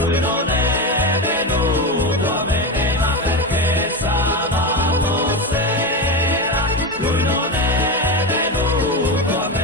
lui non è venuto a me, ma perché sabato sera lui non è venuto a me.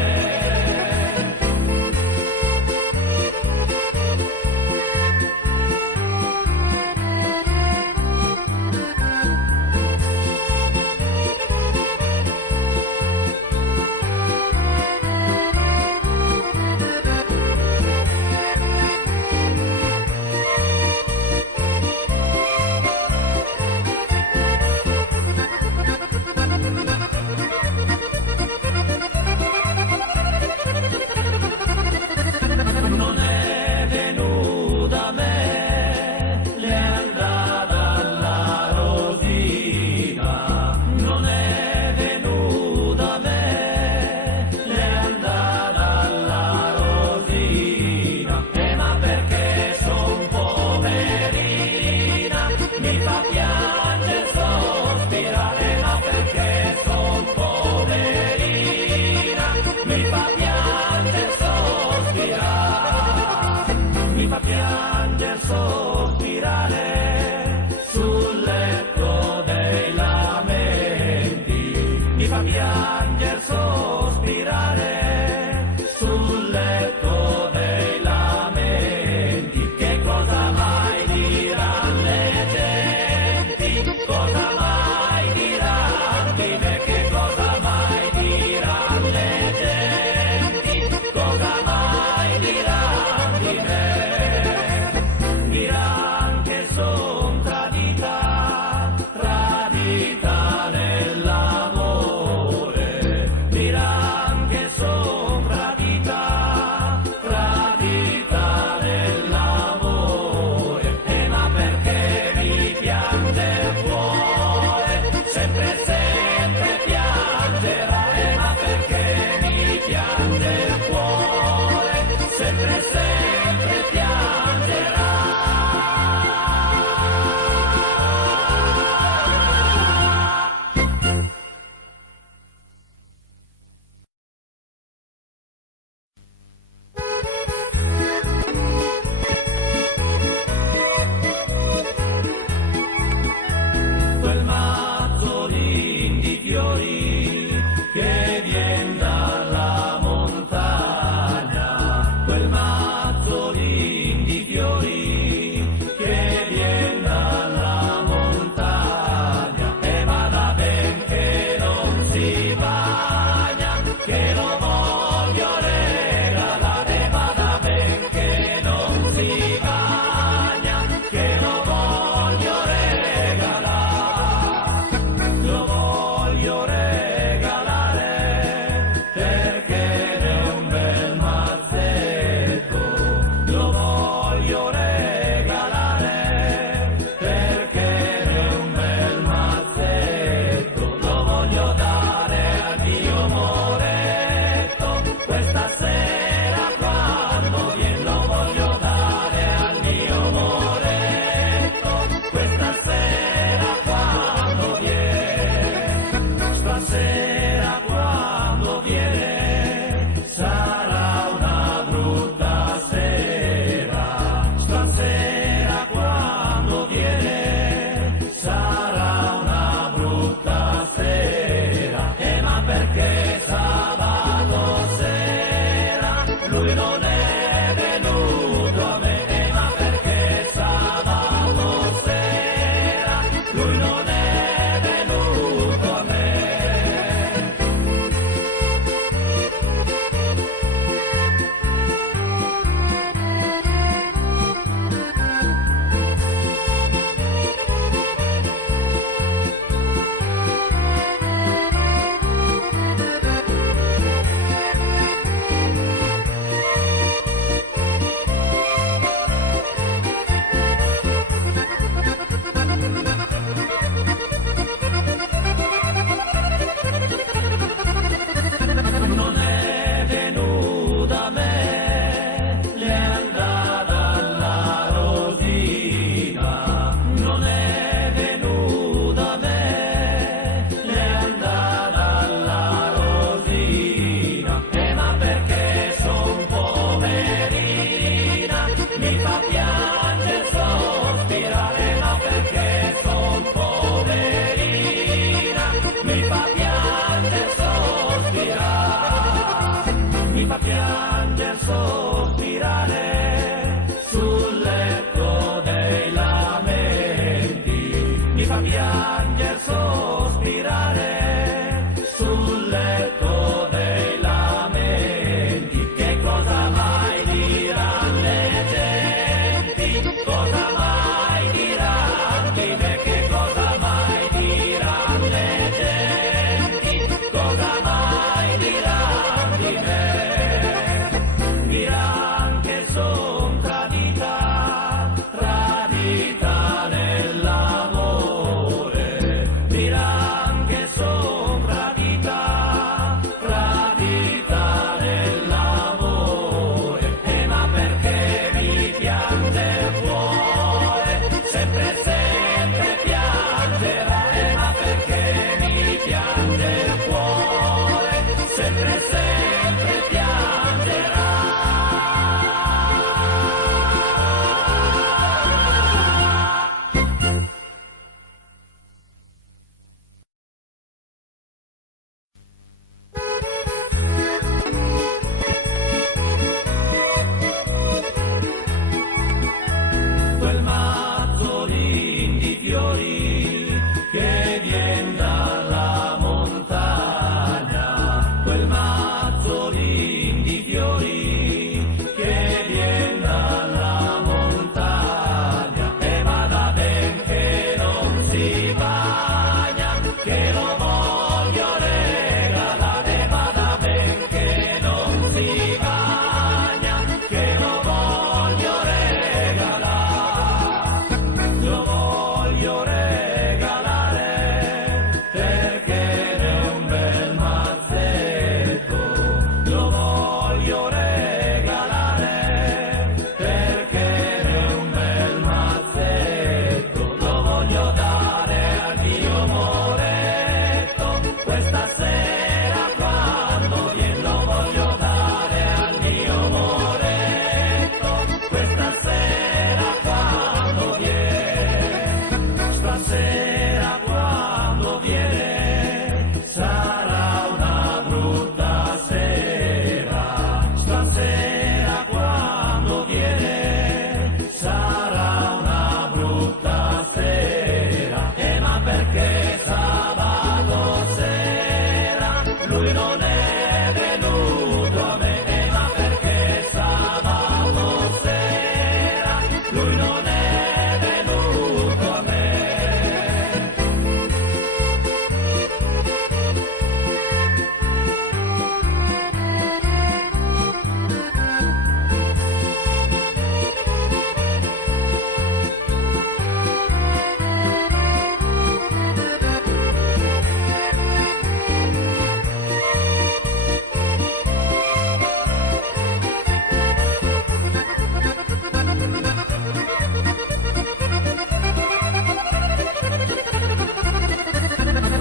Non è venuto a me, le è andata alla Rosina. Non è venuto a me, le è andata alla Rosina. Ma perché son poverina, mi fa piangere sospirare, ma perché son poverina, mi fa piangere sospirare, mi fa piangere sospirare sul letto dei lamenti, mi fa piangere sospirare sul letto dei lamenti. Che cosa mai diranno le genti, cosa mai diranno di me, che cosa mai diranno le genti, cosa mai diranno di me. Diranno che son tradita, tradita nell'amore, diranno che son tradita, tradita nell'amore. Ma perché mi piange il cuore, sempre sempre piangerà. Ma perché mi piange il cuore, sempre sempre piangerà. Quel mazzolin di fiori che vien dalla montagna, quel mazzolin di fiori che vien dalla montagna, e vada ben che non si bagna, che lo voglio regalare, vada ben che non si bagna, che lo voglio regalare, lo voglio regalare, perché è un bel mazzetto, lo voglio regalare, perché è un bel mazzetto, lo voglio dare al mio moretto, questa sera quando viene, lo voglio dare al mio moretto, questa sera quando viene, stasera quando viene, sarà una brutta sera, stasera quando viene, sarà una brutta sera. Ma perché sabato sera lui non è venuto a me, ma perché sabato sera lui non è venuto a me. mi fa piangere cosa mai diranno di me, che cosa mai diranno le genti, cosa mai diranno di me, diranno che son tradita, tradita nell'amore, diranno che son tradita, tradita nell'amore, ma perché mi piange il cuore, sempre sempre piangerà, ma perché mi piange il cuore, sempre sempre piangerà. Quel mazzolin di fiori che vien dalla montagna, quel mazzolin di fiori che vien dalla montagna, e vada ben che non si bagna, che lo voglio regalare, vada ben che non si bagna, che lo voglio regalare. Lo voglio regalare perché è un bel mazzetto, lo voglio regalare perché è un bel mazzetto, lo voglio dare al mio moretto questa sera quando viene, lo voglio dare al mio moretto questa sera quando viene, stasera quando viene sarà una brutta sera, stasera quando viene sarà una brutta sera, ma perché sabato sera lui non è venuto a me, ma perché sabato sera lui non è venuto a me.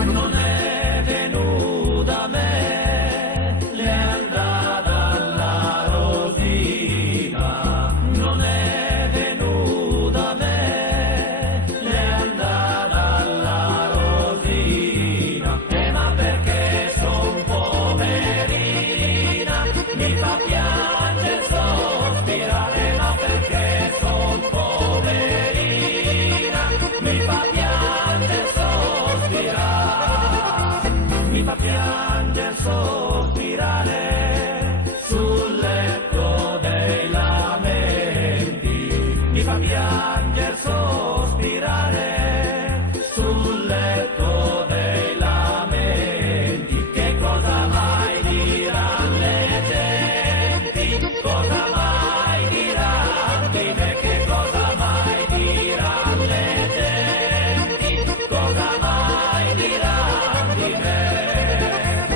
Non è venuta a me, le è andata alla rosina, non è venuta a me, le è andata alla rosina, ma perché son poverina, mi fa piangere sospirare, ma perché son poverina, mi fa piangere sospirare, mi fa piangere sospirare sul letto dei lamenti, mi fa piangere sospirare sul letto dei lamenti, che cosa mai diranno le genti, cosa mai diranno di me, che cosa mai diranno le genti, cosa mai diranno di me,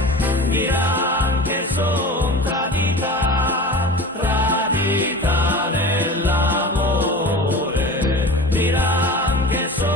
diranno che son tradita, tradita nell'amore, diranno che son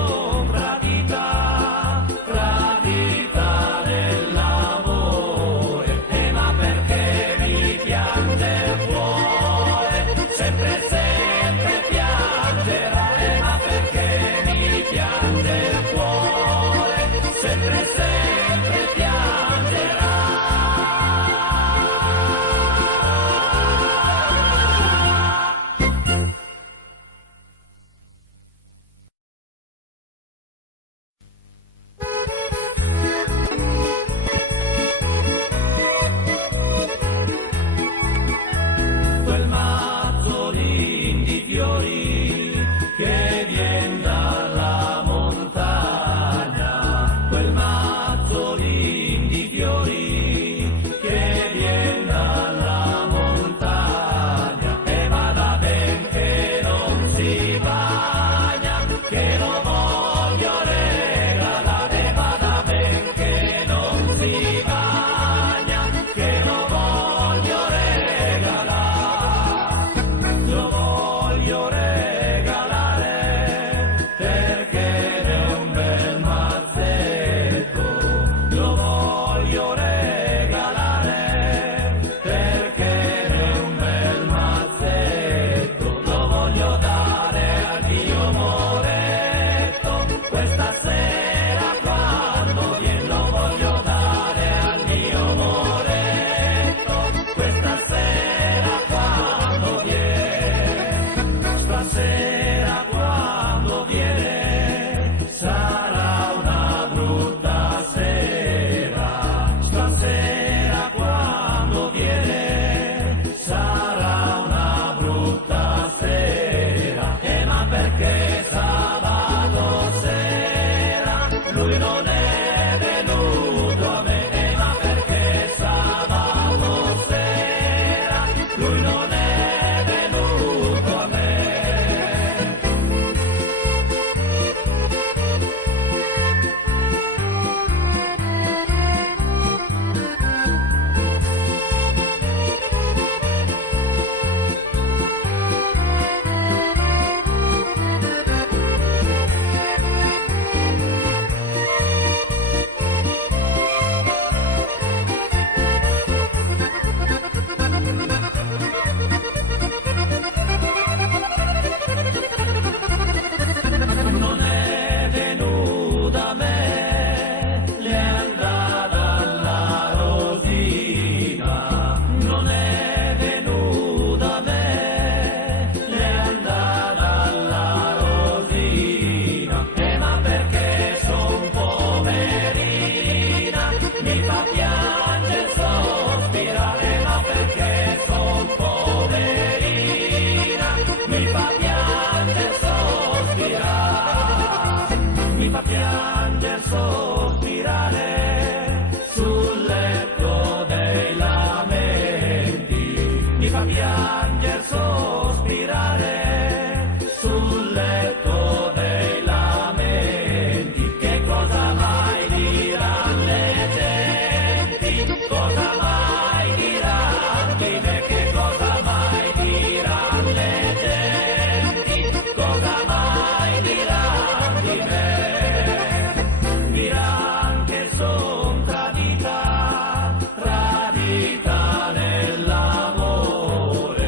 pianger sospirare, mi fa pianger sospirare sul letto dei lamenti, mi fa pianger sospirare sul letto dei lamenti. Che cosa mai diranno le genti? Cosa mai diranno di me? Che cosa mai diranno le genti? Cosa mai diranno di me? Diranno che son tradita, tradita nell'amore,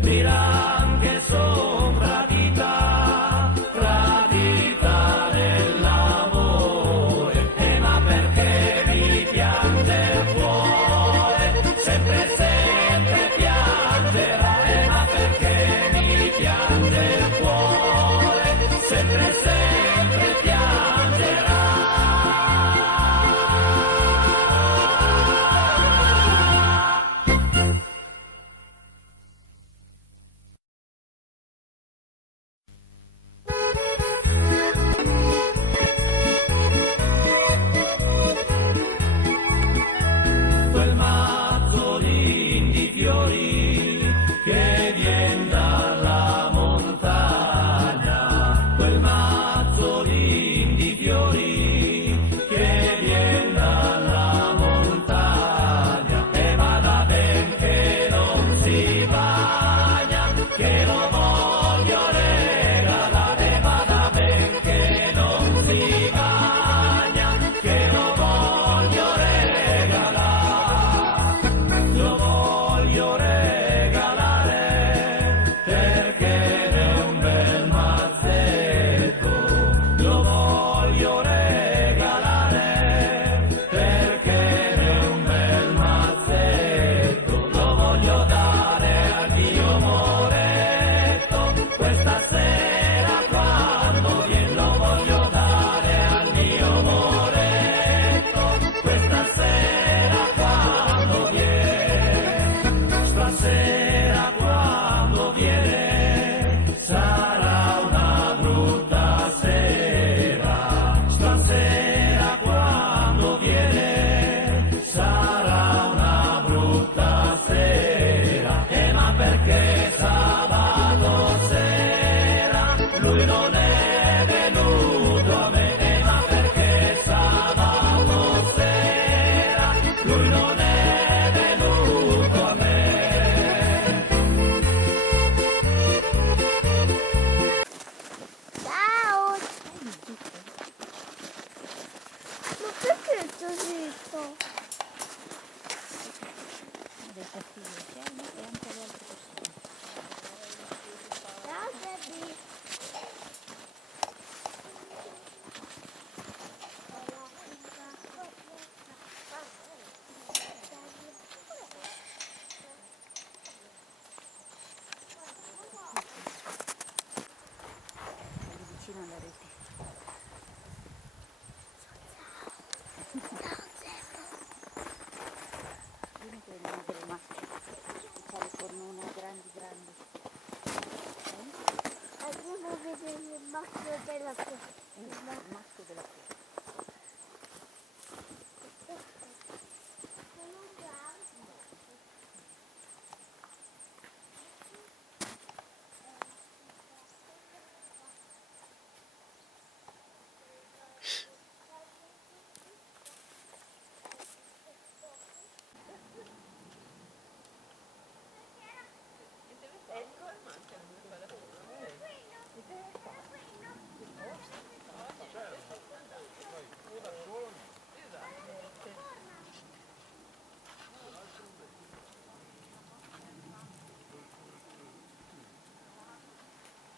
diranno che son tradita, tradita nell'amore. Ma perché mi piange il cuore, sempre sempre piangerà. Ma perché mi piange il cuore, sempre sempre piangerà. Quel mazzolin di fiori che vien dalla montagna, quel mazzolin di fiori che vien dalla montagna, e vada ben che non si bagna, che lo voglio regalare. Vada ben che non si bagna, che lo voglio regalare, lo voglio regalare perché è un bel mazzetto, lo voglio regalare perché è un bel mazzetto, lo voglio dare al mio moretto questa sera quando viene, lo voglio dare al mio moretto questa sera quando viene. Stasera quando viene sarà una brutta sera, stasera quando viene sarà una brutta sera. Ma perché sabato sera lui non è venuto a me? Ma perché sabato sera lui non è venuto a me? Ciao! Ma perché sto zitto? Dei cattivi oceani e anche ad altre persone. Ciao Sebi! Lì vicino alla rete. Dimmi che vengono delle macchine. C'ha le cornone grandi grandi. Andiamo a vedere il maschio della Il maschio della fiera.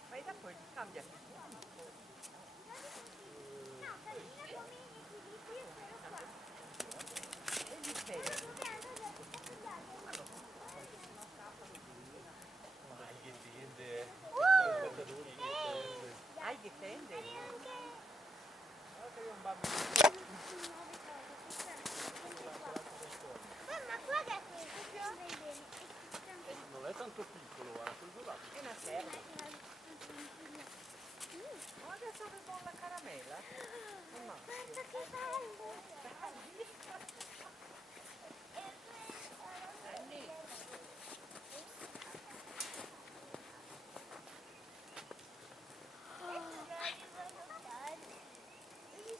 Fai da poi cambia. E gli sei. Hai difende? Mamma, guarda questo! Non è tanto piccolo, guarda, quel durato. È una serva. che bello!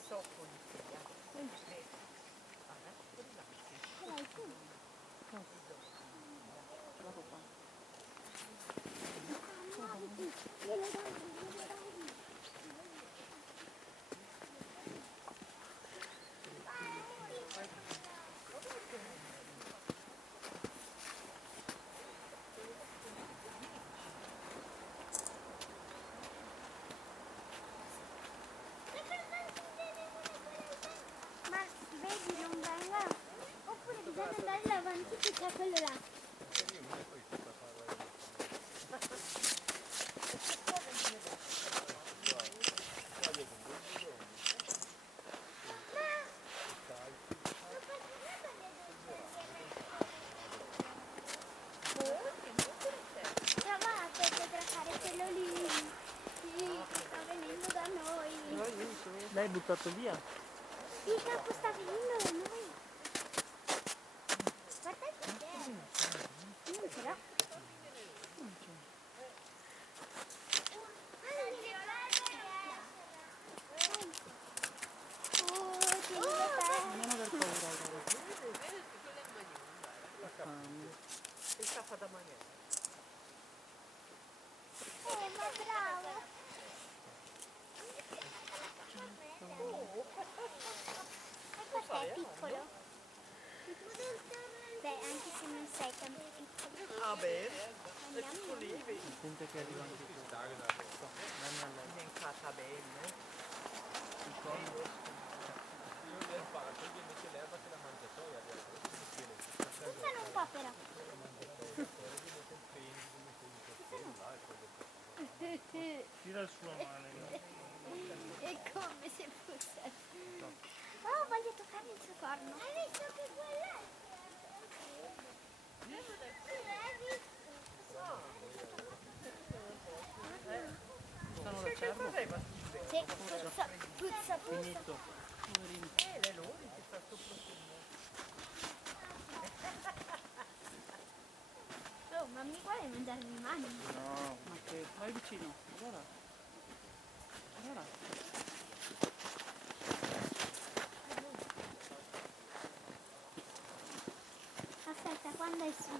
So polizia. Guarda qua. Ma vedi, non venga. Oppure bisogna andare avanti che c'è quello là. Trovate, fotografare quello lì. Sì, che sta venendo da noi. L'hai buttato via? Il capo sta venendo da noi. Guarda che non ce l'ha. Non aver paura. Il capo da mangiare. Ma bravo. Questo è piccolo. Beh, anche se non sei tanto piccolo. Ah, bene. È piccolino. Attenta che arriva anche questo. Nencata bene. Questa non fa però. Tira il suo male. È come se fosse. Oh, voglio toccare il suo corno. Hai visto che quella è? Stanno da Che cervo? faceva? Sì, puzza, puzza, puzza. Finito. Le lunghe che sta sto profumo. Oh, ma mi vuole mangiare le mani? No. Ma che... Vai vicino. Guarda. Guarda. Aspetta, quando è su?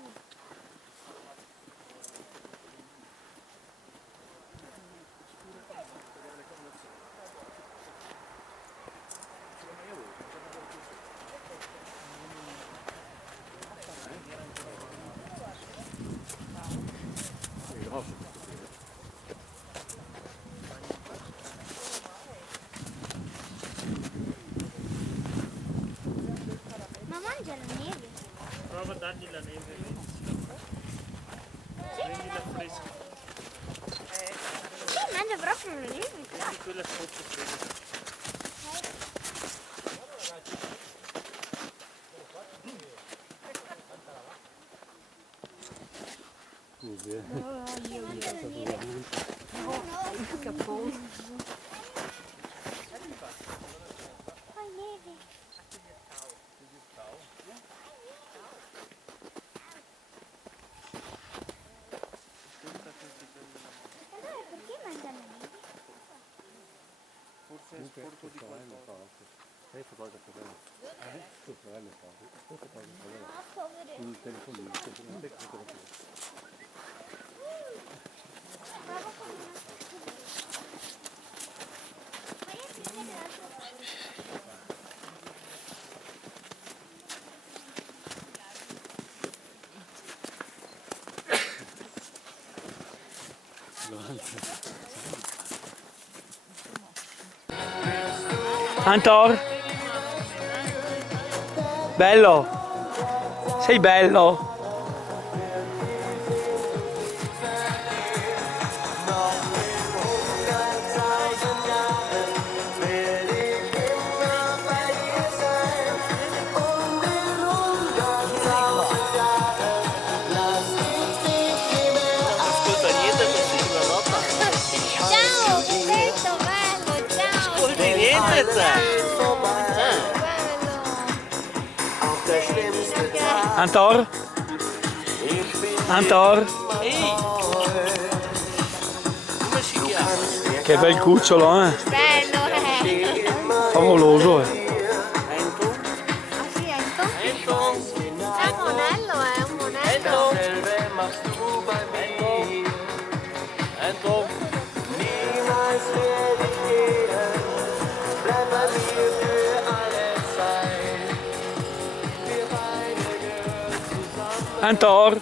Ma mangia la neve. Prova a dargli la neve. Prendila fresca. Sì, mangia proprio la neve. Prendi quella sotto fresca. Poi neve. Allora perché mangia la neve? Forse è sporco di qualcosa. Ah, povero. Prova con una Vai a prendere l'altro pezzo. Antor! Bello! Sei bello! Ascolta niente questa nota. Ciao, Roberto, bello, ciao. Ascolti niente te! Antor? Antor? Ehi! Come si chiama? Che bel cucciolo, eh? Bello, Favoloso, eh. Ento? Ah sì, Ento? Ento? È un monello, è un monello. Ento? Antor?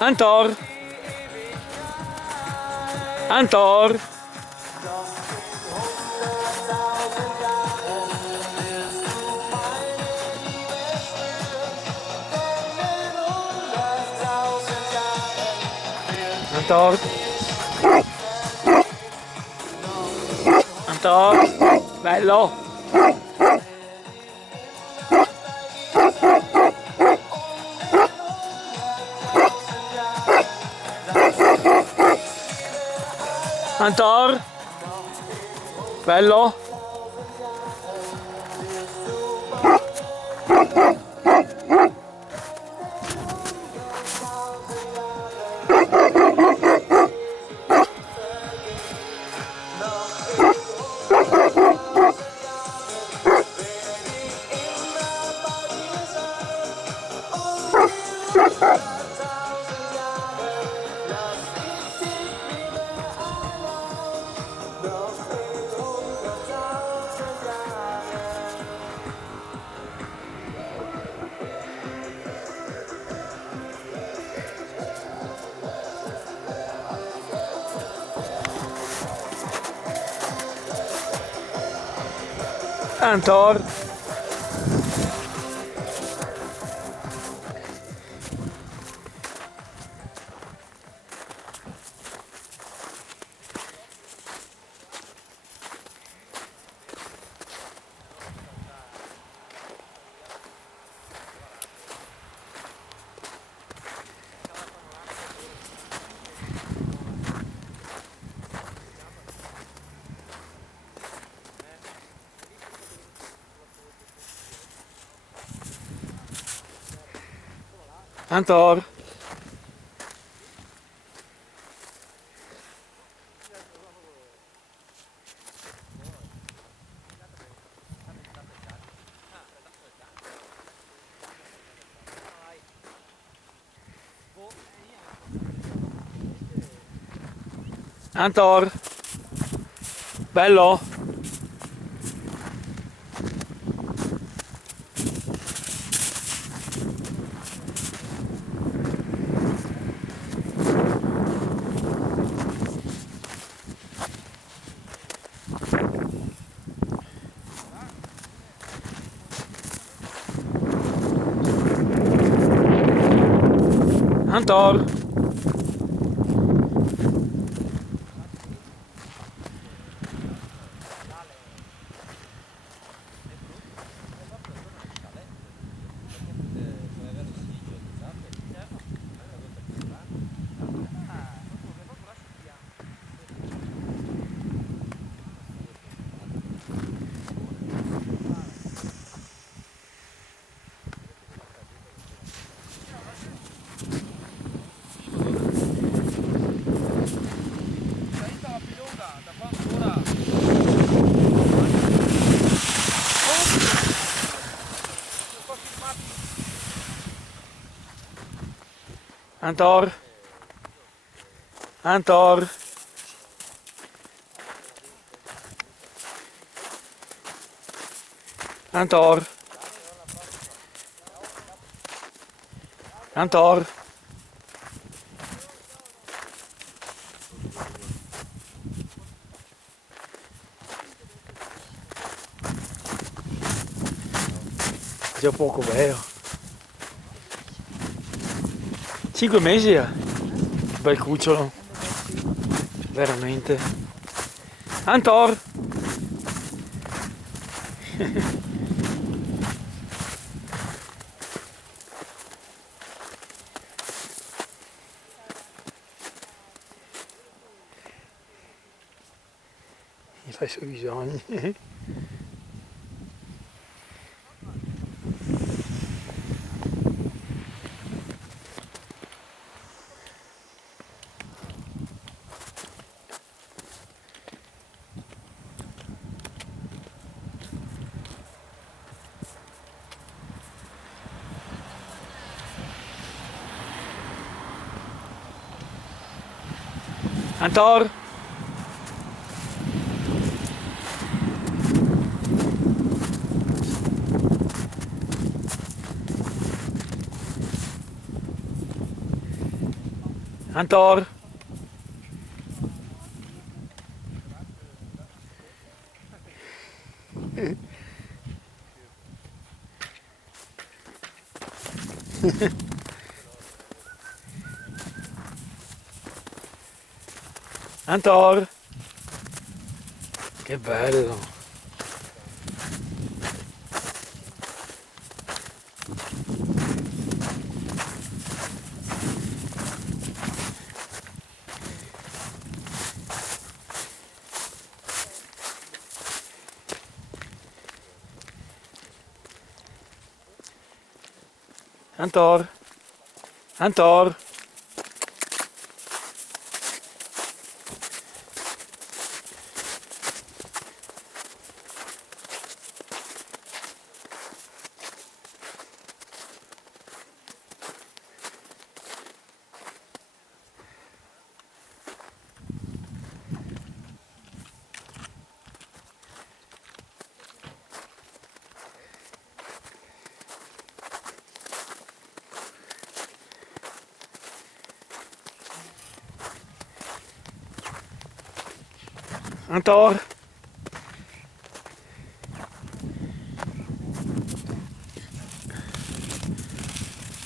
Antor? Antor? Antor? Antor? Bello? Antor? Bello? Antor? Antor? Antor? Bello? Antor? Antor? Antor? Antor? Antor? Già poco vero. 5 mesi, bel cucciolo, veramente. Antor? Mi fa i suoi bisogni. Antor? Antor? Antor? Che bello! Antor? Antor? Antor?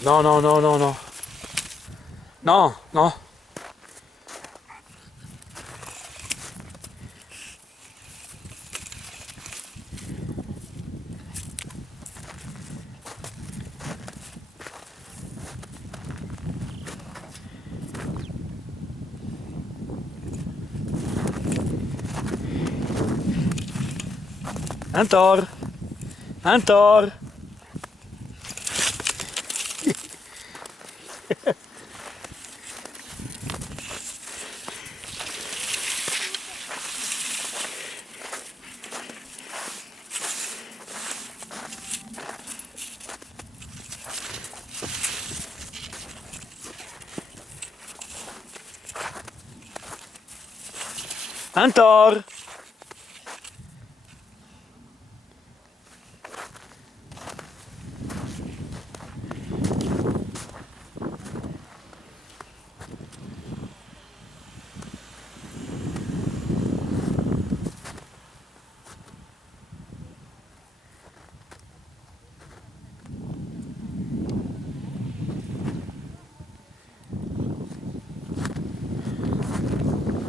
No, no, no, no, no. No, no. Antor? Antor? Antor?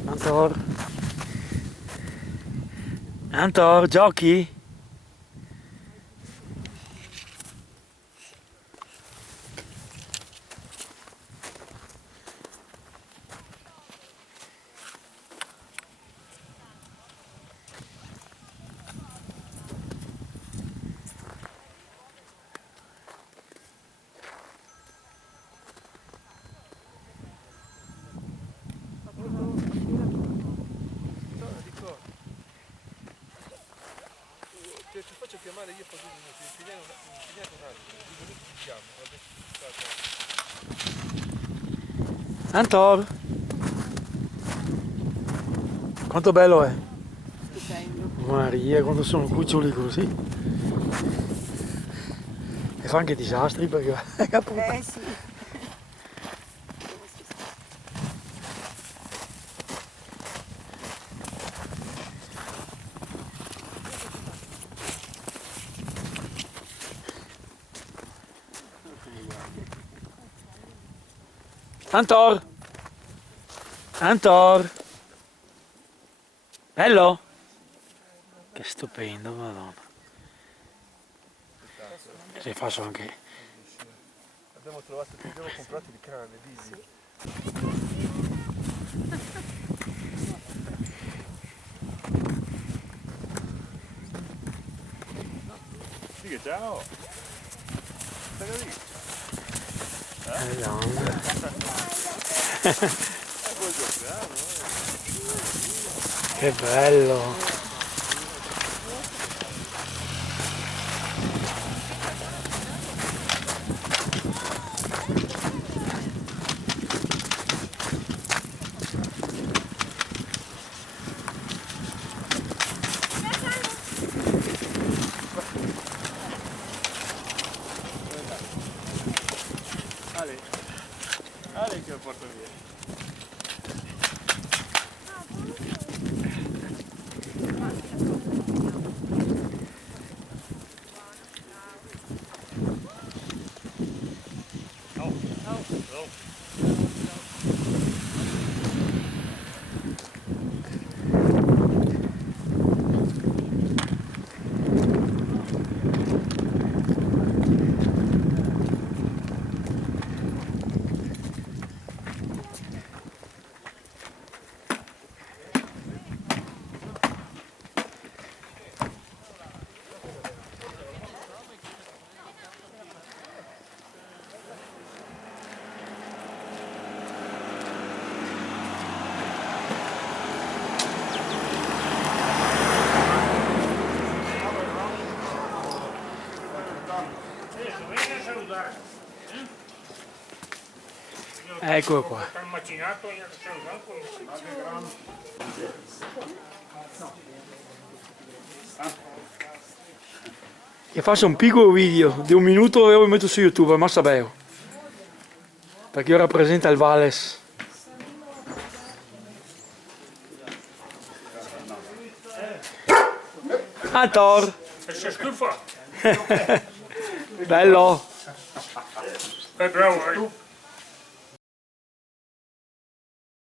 Antor? Antor, giochi? Ti faccio chiamare io così finiamo un attimo, 2 minuti ti chiamo. Antor? Quanto bello è? Stupendo. Maria, quando sono cuccioli così. E fa anche disastri perché capito. Sì. Antor? Antor? Bello? Che stupendo, madonna. Se faccio anche... Abbiamo comprato il cane, Dizzy. Dica ciao. Stai lì. Che bello! Eccolo qua. Sta macinato e E faccio un piccolo video di 1 minuto e lo metto su YouTube, ma sapevo. Perché io rappresento il Valles. Antor! si stufa. Bello! È bravo,